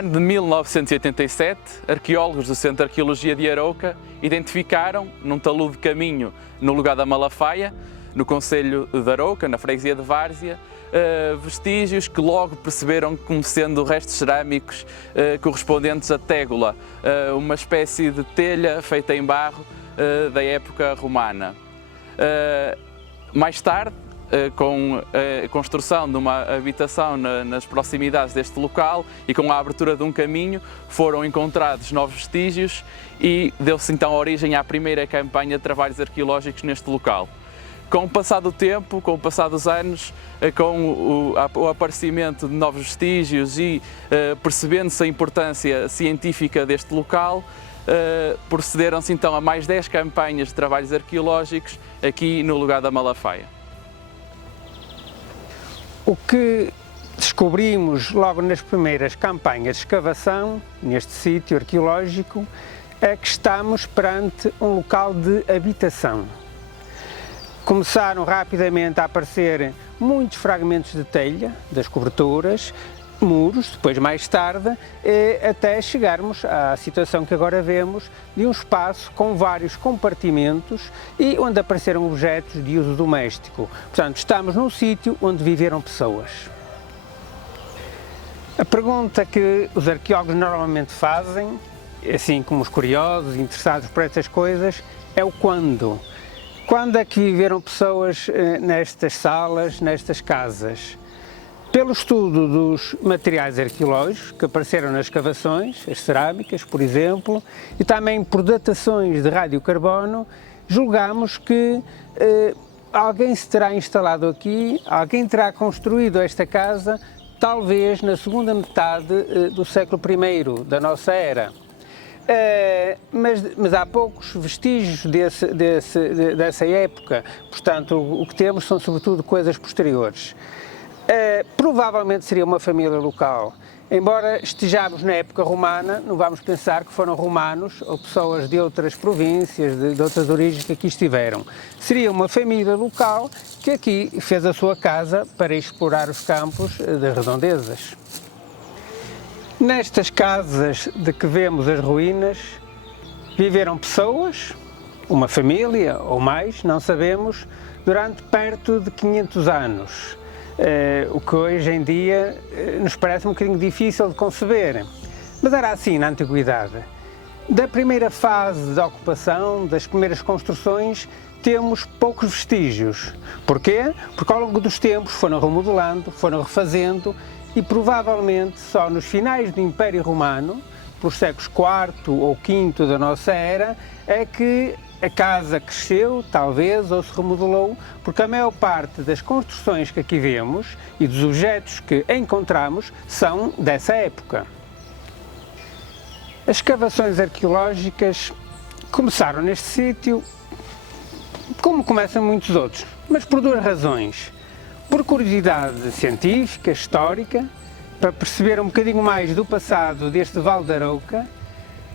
ano de 1987, arqueólogos do Centro de Arqueologia de Arouca identificaram, num talude de caminho no lugar da Malafaia, no concelho de Arouca, na freguesia de Várzea, vestígios que logo perceberam como sendo restos cerâmicos correspondentes a tégula, uma espécie de telha feita em barro da época romana. Mais tarde, com a construção de uma habitação nas proximidades deste local e com a abertura de um caminho, foram encontrados novos vestígios e deu-se então origem à primeira campanha de trabalhos arqueológicos neste local. Com o passar do tempo, com o passar dos anos, com o aparecimento de novos vestígios e percebendo-se a importância científica deste local, procederam-se então a mais 10 campanhas de trabalhos arqueológicos aqui no lugar da Malafaia. O que descobrimos logo nas primeiras campanhas de escavação, neste sítio arqueológico, é que estamos perante um local de habitação. Começaram rapidamente a aparecer muitos fragmentos de telha das coberturas, muros, depois mais tarde, até chegarmos à situação que agora vemos de um espaço com vários compartimentos e onde apareceram objetos de uso doméstico. Portanto, estamos num sítio onde viveram pessoas. A pergunta que os arqueólogos normalmente fazem, assim como os curiosos, interessados por estas coisas, é o quando. Quando é que viveram pessoas nestas salas, nestas casas? Pelo estudo dos materiais arqueológicos que apareceram nas escavações, as cerâmicas, por exemplo, e também por datações de radiocarbono, julgamos que alguém se terá instalado aqui, alguém terá construído esta casa, talvez na segunda metade do século I da nossa era. Mas há poucos vestígios dessa época, portanto o que temos são sobretudo coisas posteriores. Provavelmente seria uma família local, embora estejamos na época romana, não vamos pensar que foram romanos ou pessoas de outras províncias, de outras origens que aqui estiveram. Seria uma família local que aqui fez a sua casa para explorar os campos das redondezas. Nestas casas de que vemos as ruínas, viveram pessoas, uma família ou mais, não sabemos, durante perto de 500 anos. O que hoje em dia nos parece um bocadinho difícil de conceber, mas era assim na Antiguidade. Da primeira fase de ocupação, das primeiras construções, temos poucos vestígios. Porquê? Porque ao longo dos tempos foram remodelando, foram refazendo e provavelmente só nos finais do Império Romano, pelos séculos IV ou V da nossa era, é que a casa cresceu, talvez, ou se remodelou, porque a maior parte das construções que aqui vemos e dos objetos que encontramos são dessa época. As escavações arqueológicas começaram neste sítio, como começam muitos outros, mas por duas razões. Por curiosidade científica, histórica, para perceber um bocadinho mais do passado deste Vale de Arouca,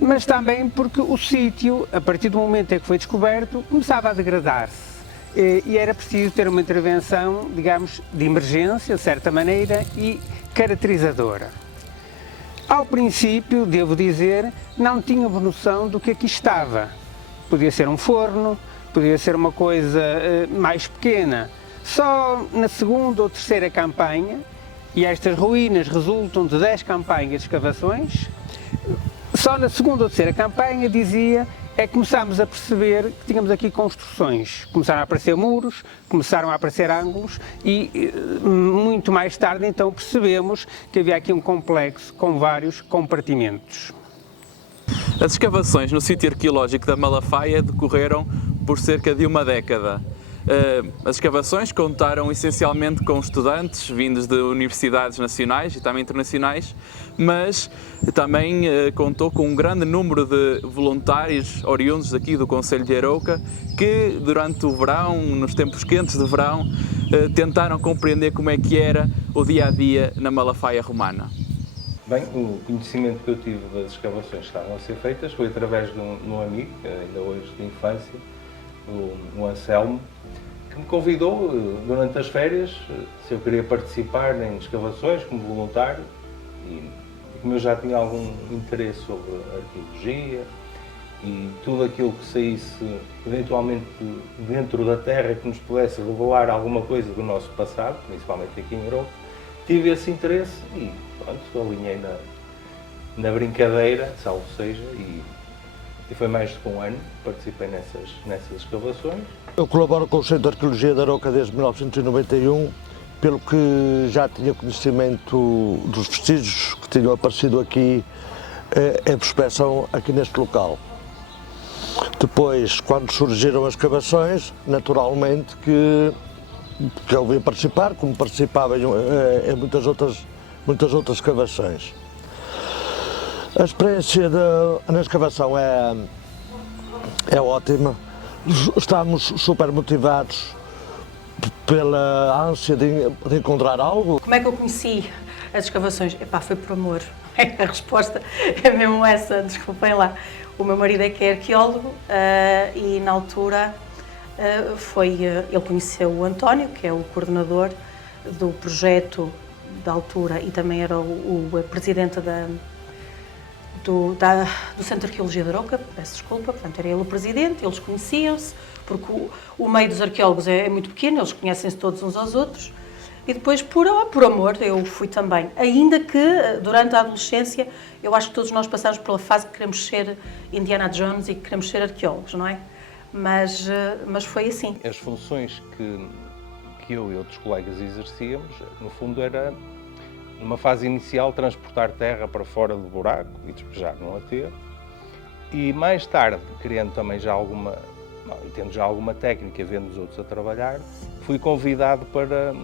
mas também porque o sítio, a partir do momento em que foi descoberto, começava a degradar-se e era preciso ter uma intervenção, digamos, de emergência, de certa maneira, e caracterizadora. Ao princípio, devo dizer, não tínhamos noção do que aqui estava. Podia ser um forno, podia ser uma coisa mais pequena. Só na segunda ou terceira campanha, e estas ruínas resultam de 10 campanhas de escavações, só na segunda ou terceira campanha, dizia, é que começámos a perceber que tínhamos aqui construções. Começaram a aparecer muros, começaram a aparecer ângulos e muito mais tarde então percebemos que havia aqui um complexo com vários compartimentos. As escavações no sítio arqueológico da Malafaia decorreram por cerca de uma década. As escavações contaram essencialmente com estudantes vindos de universidades nacionais e também internacionais, mas também contou com um grande número de voluntários oriundos aqui do concelho de Arouca que durante o verão, nos tempos quentes de verão, tentaram compreender como é que era o dia-a-dia na Malafaia romana. Bem, o conhecimento que eu tive das escavações que estavam a ser feitas foi através de um amigo, ainda hoje de infância, o Anselmo, que me convidou durante as férias se eu queria participar em escavações como voluntário e como eu já tinha algum interesse sobre arqueologia e tudo aquilo que saísse eventualmente dentro da terra que nos pudesse revelar alguma coisa do nosso passado, principalmente aqui em Arouca, tive esse interesse e pronto, alinhei na brincadeira, salvo seja, e foi mais de um ano que participei nessas escavações. Eu colaboro com o Centro de Arqueologia de Arouca desde 1991, pelo que já tinha conhecimento dos vestígios que tinham aparecido aqui em prospecção aqui neste local. Depois, quando surgiram as escavações, naturalmente que eu vim participar, como participava em muitas outras escavações. A experiência na escavação é ótima, estamos super motivados pela ânsia de encontrar algo. Como é que eu conheci as escavações? Epá, foi por amor. A resposta é mesmo essa, desculpem lá. O meu marido é que é arqueólogo e na altura ele conheceu o António, que é o coordenador do projeto da altura e também era o presidente do Centro de Arqueologia de Arouca, peço desculpa, portanto era ele o presidente, eles conheciam-se, porque o meio dos arqueólogos é muito pequeno, eles conhecem-se todos uns aos outros, e depois, por amor, eu fui também. Ainda que, durante a adolescência, eu acho que todos nós passamos pela fase que queremos ser Indiana Jones e que queremos ser arqueólogos, não é? Mas foi assim. As funções que eu e outros colegas exercíamos, no fundo, era, numa fase inicial, transportar terra para fora do buraco e despejar num aterro. E mais tarde, criando também já e tendo já alguma técnica, vendo os outros a trabalhar, fui convidado para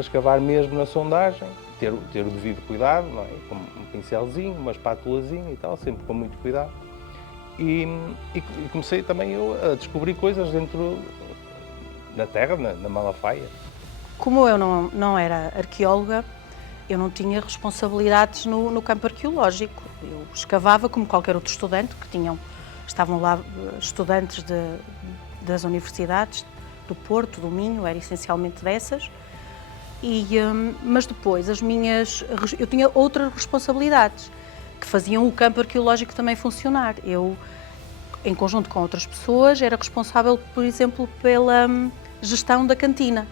escavar mesmo na sondagem, ter o devido cuidado, não é? Com um pincelzinho, uma espátulazinha e tal, sempre com muito cuidado. E comecei também a descobrir coisas dentro da terra, na Malafaia. Como eu não era arqueóloga, eu não tinha responsabilidades no campo arqueológico. Eu escavava como qualquer outro estudante, estavam lá estudantes das universidades, do Porto, do Minho, era essencialmente dessas. Mas depois eu tinha outras responsabilidades que faziam o campo arqueológico também funcionar. Eu, em conjunto com outras pessoas, era responsável, por exemplo, pela gestão da cantina,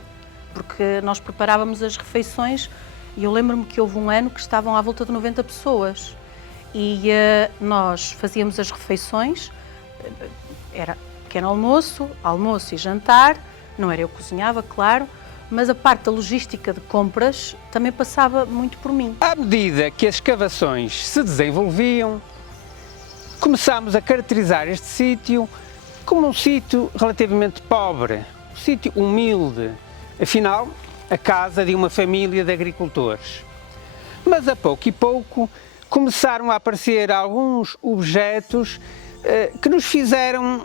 porque nós preparávamos as refeições e eu lembro-me que houve um ano que estavam à volta de 90 pessoas e nós fazíamos as refeições, era pequeno almoço e jantar, não era eu que cozinhava, claro, mas a parte da logística de compras também passava muito por mim. À medida que as escavações se desenvolviam, começámos a caracterizar este sítio como um sítio relativamente pobre, um sítio humilde, afinal, a casa de uma família de agricultores. Mas a pouco e pouco começaram a aparecer alguns objetos que nos fizeram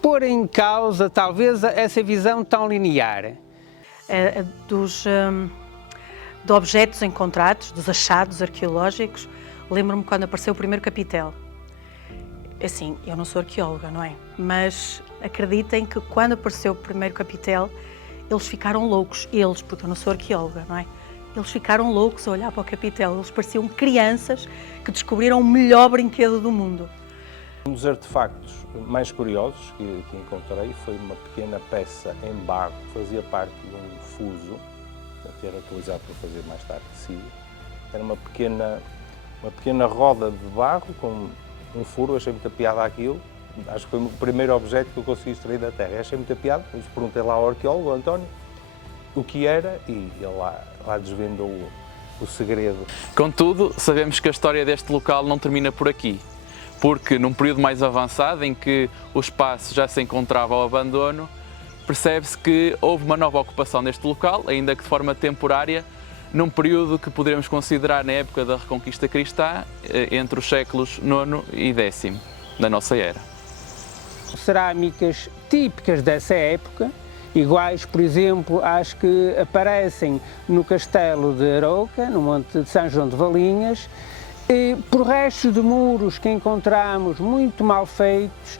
pôr em causa, talvez, essa visão tão linear. De objetos encontrados, dos achados arqueológicos, lembro-me quando apareceu o primeiro capitel. Assim, eu não sou arqueóloga, não é? Mas acreditem que quando apareceu o primeiro capitel, eles ficaram loucos, porque eu não sou arqueóloga, não é? Eles ficaram loucos a olhar para o capitel, eles pareciam crianças que descobriram o melhor brinquedo do mundo. Um dos artefactos mais curiosos que encontrei foi uma pequena peça em barro que fazia parte de um fuso, que era utilizado para fazer mais tarde tecido. Era uma pequena roda de barro com um furo, achei muita piada aquilo. Acho que foi o primeiro objeto que eu consegui extrair da terra. Achei muita piada, depois perguntei lá ao arqueólogo, ao António, o que era e ele lá desvendou o segredo. Contudo, sabemos que a história deste local não termina por aqui, porque num período mais avançado, em que o espaço já se encontrava ao abandono, percebe-se que houve uma nova ocupação neste local, ainda que de forma temporária, num período que poderemos considerar na época da Reconquista Cristã, entre os séculos IX e X da nossa era. Cerâmicas típicas dessa época, iguais, por exemplo, às que aparecem no Castelo de Arouca, no Monte de São João de Valinhas, por restos de muros que encontramos muito mal feitos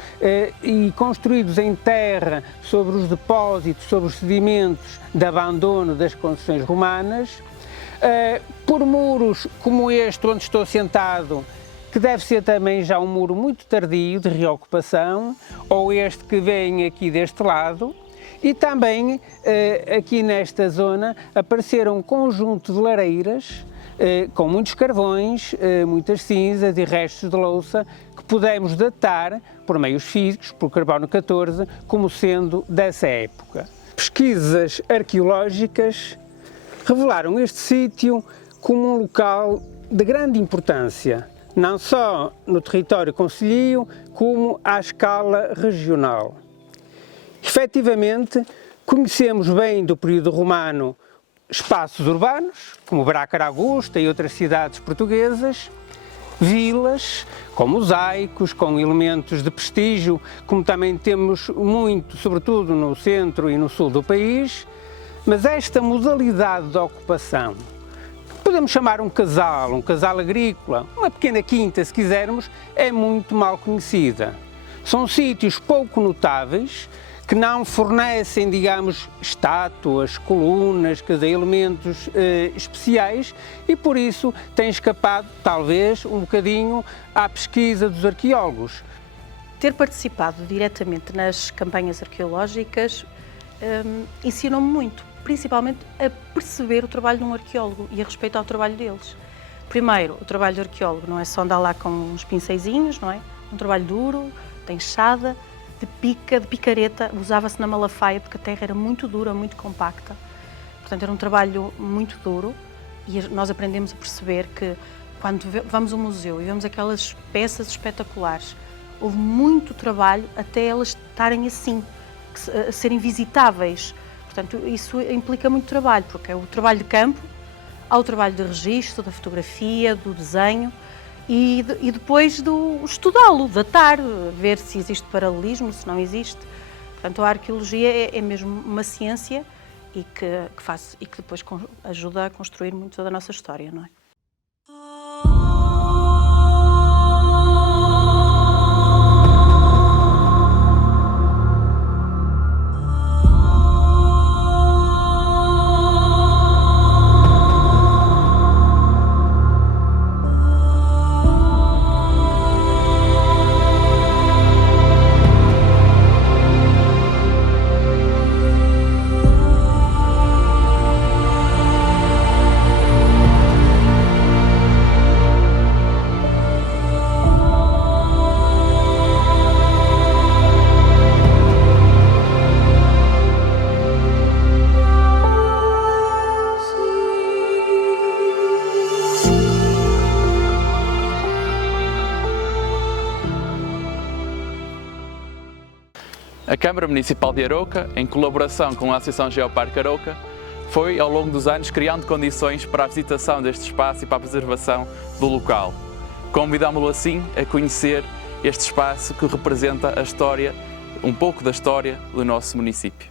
e construídos em terra sobre os depósitos, sobre os sedimentos de abandono das construções romanas, por muros como este onde estou sentado, que deve ser também já um muro muito tardio de reocupação, ou este que vem aqui deste lado, e também aqui nesta zona apareceram um conjunto de lareiras com muitos carvões, muitas cinzas e restos de louça que pudemos datar por meios físicos, por carbono 14, como sendo dessa época. Pesquisas arqueológicas revelaram este sítio como um local de grande importância, não só no território concelhio, como à escala regional. Efetivamente, conhecemos bem do período romano espaços urbanos, como Brácara Augusta e outras cidades portuguesas, vilas com mosaicos, com elementos de prestígio, como também temos muito, sobretudo no centro e no sul do país, mas esta modalidade de ocupação, podemos chamar um casal agrícola, uma pequena quinta se quisermos, é muito mal conhecida. São sítios pouco notáveis, que não fornecem, digamos, estátuas, colunas, quer dizer, elementos especiais, e por isso têm escapado, talvez, um bocadinho à pesquisa dos arqueólogos. Ter participado diretamente nas campanhas arqueológicas ensinou-me muito, principalmente a perceber o trabalho de um arqueólogo e a respeitar o trabalho deles. Primeiro, o trabalho do arqueólogo não é só andar lá com uns pinceizinhos, não é? Um trabalho duro, de enxada, de pica, de picareta, usava-se na Malafaia porque a terra era muito dura, muito compacta. Portanto, era um trabalho muito duro e nós aprendemos a perceber que quando vamos ao museu e vemos aquelas peças espetaculares, houve muito trabalho até elas estarem assim, a serem visitáveis. Portanto, isso implica muito trabalho, porque é o trabalho de campo, há o trabalho de registro, da fotografia, do desenho, e depois do estudá-lo, datar, ver se existe paralelismo, se não existe. Portanto, a arqueologia é mesmo uma ciência e que depois ajuda a construir muito da nossa história, não é? A Câmara Municipal de Arouca, em colaboração com a Associação Geoparque Arouca, foi ao longo dos anos criando condições para a visitação deste espaço e para a preservação do local. Convidámo-lo assim a conhecer este espaço que representa a história, um pouco da história do nosso município.